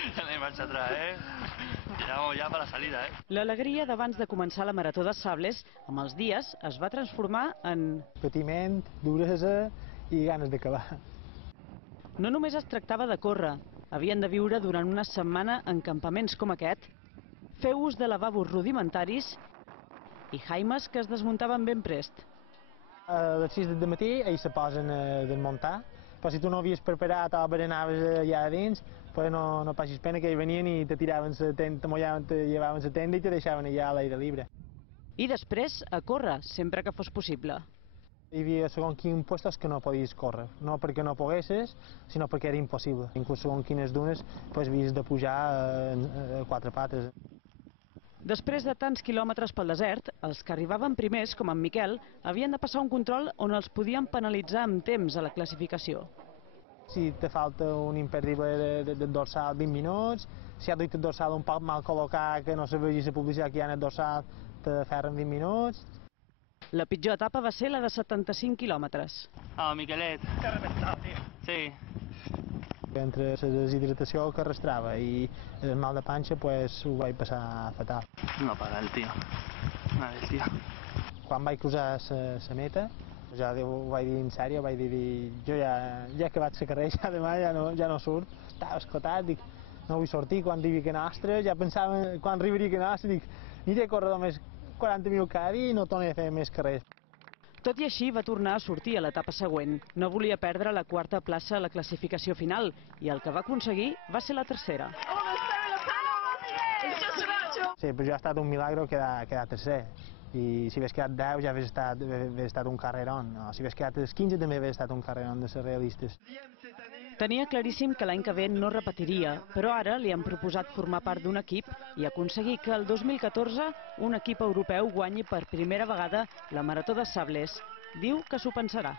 Ja no hay marcha atrás, Tiramos ja per la salida, L'alegria d'abans de començar la Marató de Sables, amb els dies, es va transformar en... patiment, duresa i ganes d'acabar. No només es tractava de córrer, havien de viure durant una setmana en campaments com aquest, fer ús de lavabos rudimentaris i jaimes que es desmuntaven ben prest. A les 6 del matí ells se posen a desmuntar, però si tu no havies preparat o berenaves allà dins, pues no passis pena, que ells venien i te tiraven la tenda, te llevaven la tenda i te deixaven allà a l'aire libre. I després a córrer, sempre que fos possible. Hi havia segons quins puestos que no podies córrer, no perquè no poguessis, sinó perquè era impossible. Inclús segons quines dunes havies de pujar a quatre pates. Després de tants quilòmetres pel desert, els que arribaven primers, com en Miquel, havien de passar un control on els podien penalitzar amb temps a la classificació. Si te falta un imperdible de dorsal 20 minuts, si has duit el dorsal un poc mal col·locat, que no se vegi la publicitat que hi ha en el dorsal, te ferren 20 minuts. La pitjor etapa va ser la de 75 quilòmetres. Miquelet. Que rebentat, tio. Sí. Entre la deshidratació que arrastrava i el mal de panxa, pues ho vaig passar fatal. No para el tio. Quan vaig cruzar la meta, ja ho vaig dir en sèrio, vaig dir, jo ja he acabat la carrera, demà ja no surt. Estava escotat, dic, no vull sortir quan arribi a Nostra, ja pensava quan arribaria a Nostra, dic, aniré a córrer només 40 minuts cada dia i no tornaré a fer més carrers. Tot i així va tornar a sortir a l'etapa següent. No volia perdre la quarta plaça a la classificació final i el que va aconseguir va ser la tercera. Sí, però ja ha estat un milagro quedar tercer. I si hagués quedat 10 ja hagués estat un carrerón. No, si hagués quedat 15 també hagués estat un carrerón de ser realistes. Tenia claríssim que l'any que ve no repetiria, però ara li han proposat formar part d'un equip i aconseguir que el 2014 un equip europeu guanyi per primera vegada la Marató de Sables. Diu que s'ho pensarà.